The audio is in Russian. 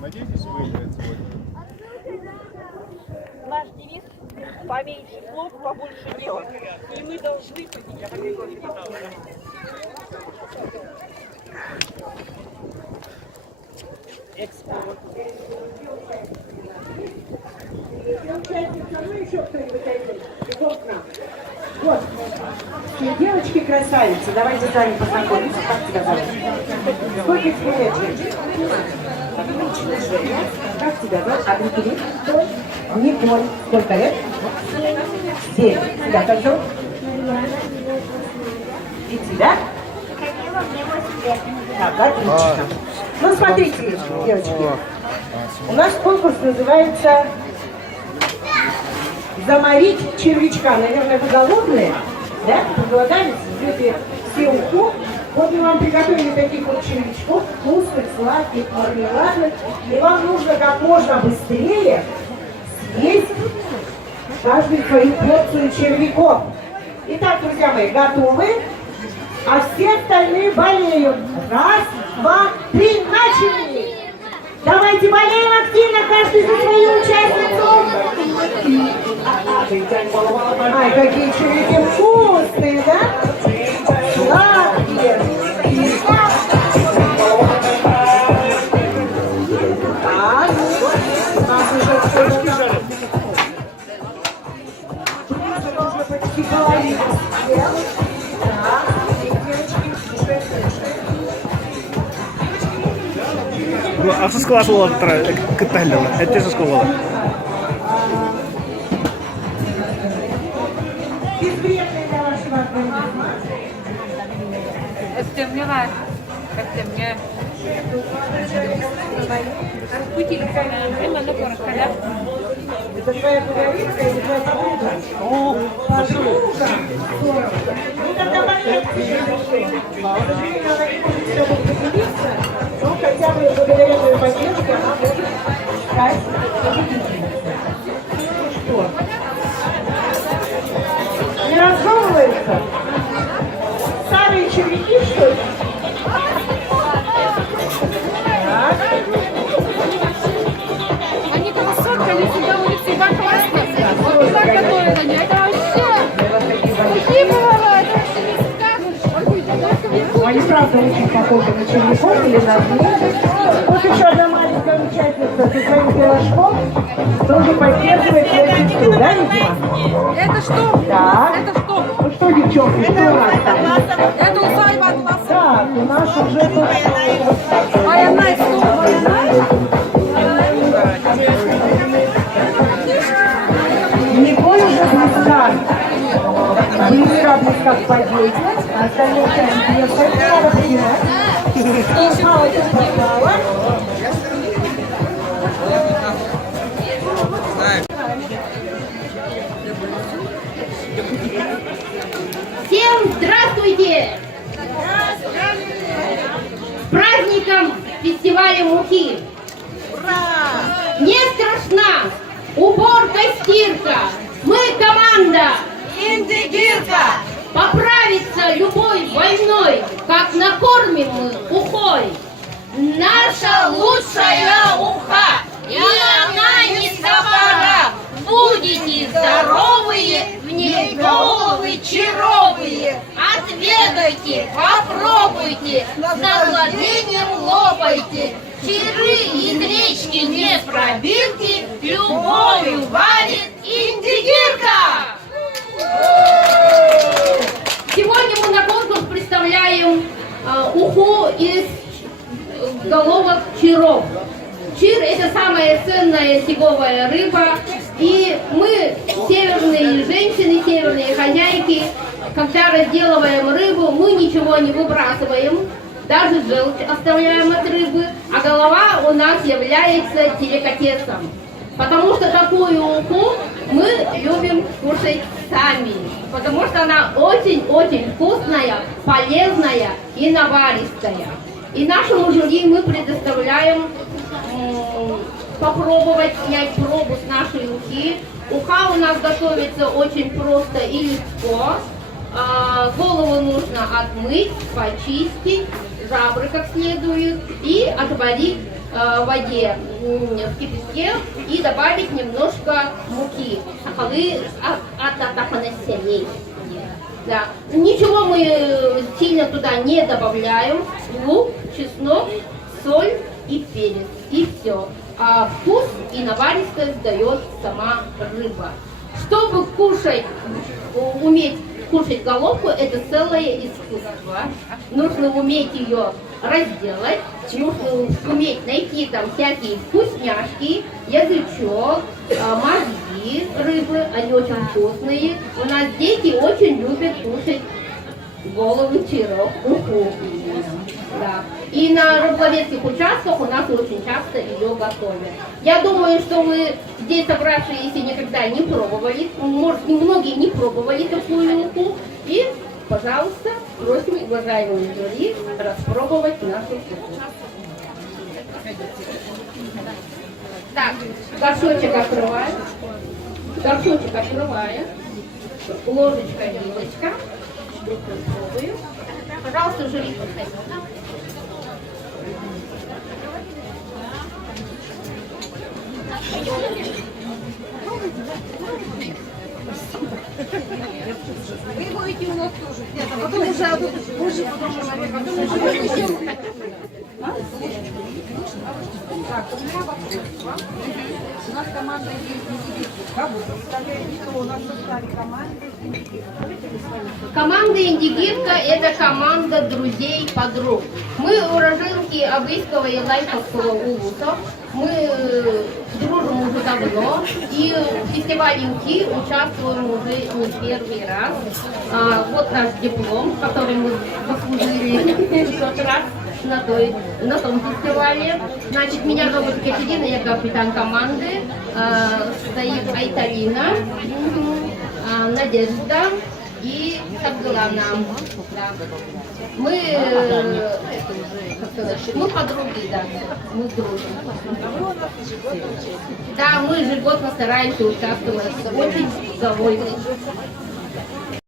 Надеетесь выиграть сегодня? Наш девиз — поменьше слов, побольше дела. И мы должны победить. Экспорт. Вот. Девочки красавицы, давайте с вами познакомимся. Как тебя зовут? Сколько тебе лет, Женя? Как тебя зовут? А Николь? Николь. Сколько лет? 7. Тебя как зовут? И тебя? Так, отлично. Ну, смотрите, девочки. У нас конкурс называется «Заморить червячка». Наверное, вы голодные, да? Проголодались, ждете все уху. Вот мы вам приготовили таких вот червячков, вкусных, сладких, мармеладных. И вам нужно как можно быстрее съесть каждую свою порцию червяков. Итак, друзья мои, готовы? А все остальные болеют. Раз, два, три, начали! Давайте болеем активно, каждый за свою участницу. Ай, какие червяки вкусные, да? Сладкие. Так, у нас уже все. Уже почти половина. Aku sekolah Solo ketahuan, itu sekolah. Стемнела, как темня. Это твоя фаворитка или твоя подруга? О, подруга. Ну тогда поехали. Она не может с тобой поделиться, но хотя бы благодаря твоей поддержке она может стать победительницей. Ну что? Не разжевывается? Старые червяки, что ли? Так. Они как соткали сюда улицы Бакласса. Вот туда готовят они. Это вообще... Какие бывают? Они правда очень похожи на червяков или на змеи. Вот еще одна маленькая участница со своим пирожком тоже поддерживает свою сестру, да, видимо? Это что? Да. Это что? Ну что, девчонки, что у нас там? Это усадьба Атласа. Так, у нас уже тут... Майонез, что? Майонез? Николь уже близка. Близка к победе. Остальные участники не надо понимать. Мало тут попало. Всем здравствуйте! С праздником фестиваля Мухи! Ура! Не страшна! Уборка, стирка! Мы команда! Индигирка! Поправиться любой больной, как накормим мы ухой! Наша лучшая уха! И она не топора! Будете здоровые, в ней головы чаровые. Отведайте, попробуйте, с наслаждением лопайте. Чаи из речки не пробирки, любовью варит индигирка. Сегодня мы на конкурс представляем уху из головок чиров. Чир — это самая ценная сиговая рыба. И мы, северные женщины, северные хозяйки, когда разделываем рыбу, мы ничего не выбрасываем, даже желчь оставляем от рыбы, а голова у нас является деликатесом. Потому что такую уху мы любим кушать сами, потому что она очень-очень вкусная, полезная и наваристая. И нашему жюри мы предоставляем попробовать снять пробу с нашей ухи. Уха у нас готовится очень просто и легко. Голову нужно отмыть, почистить, жабры как следует и отварить воде в кипятке и добавить немножко муки. Сахалы ататаханасселей. Да. Ничего мы сильно туда не добавляем. Лук, чеснок, соль и перец. И все. А вкус и наваристость дает сама рыба. Чтобы уметь кушать головку, это целое искусство. Нужно уметь ее разделать, нужно уметь найти там всякие вкусняшки, язычок, мозги рыбы, они очень вкусные. У нас дети очень любят кушать голову, черок, уху. Да. И на рыболовецких участках у нас очень часто ее готовят. Я думаю, что вы здесь собравшиеся никогда не пробовали, может, многие не пробовали такую уху. И, пожалуйста, просим уважаемые жюри распробовать нашу уху. Так, горшочек открываем. Горшочек открываем. Ложечка, вилочка. Пробуем. Пожалуйста, жюри, подходите. Вы будете у нас тоже. Нет, а потом уже позже, потом уже. Так, у меня вопрос к вам. У нас команда есть. Как вы представляете, что у нас в составе команды? Команда «Индигирка» – это команда друзей-подруг. Мы уроженки Абыйского и Лайковского улусов. Мы дружим уже давно и в фестивале УКИ участвуем уже не первый раз. Вот наш диплом, который мы заслужили в тот раз на том фестивале. Значит, меня зовут Екатерина, я капитан команды. Стоит Айталина, Надежда и Сабдулана. Да. Мы подруги, да, мы дружим. Да, мы ежегодно стараемся участвовать, очень довольны.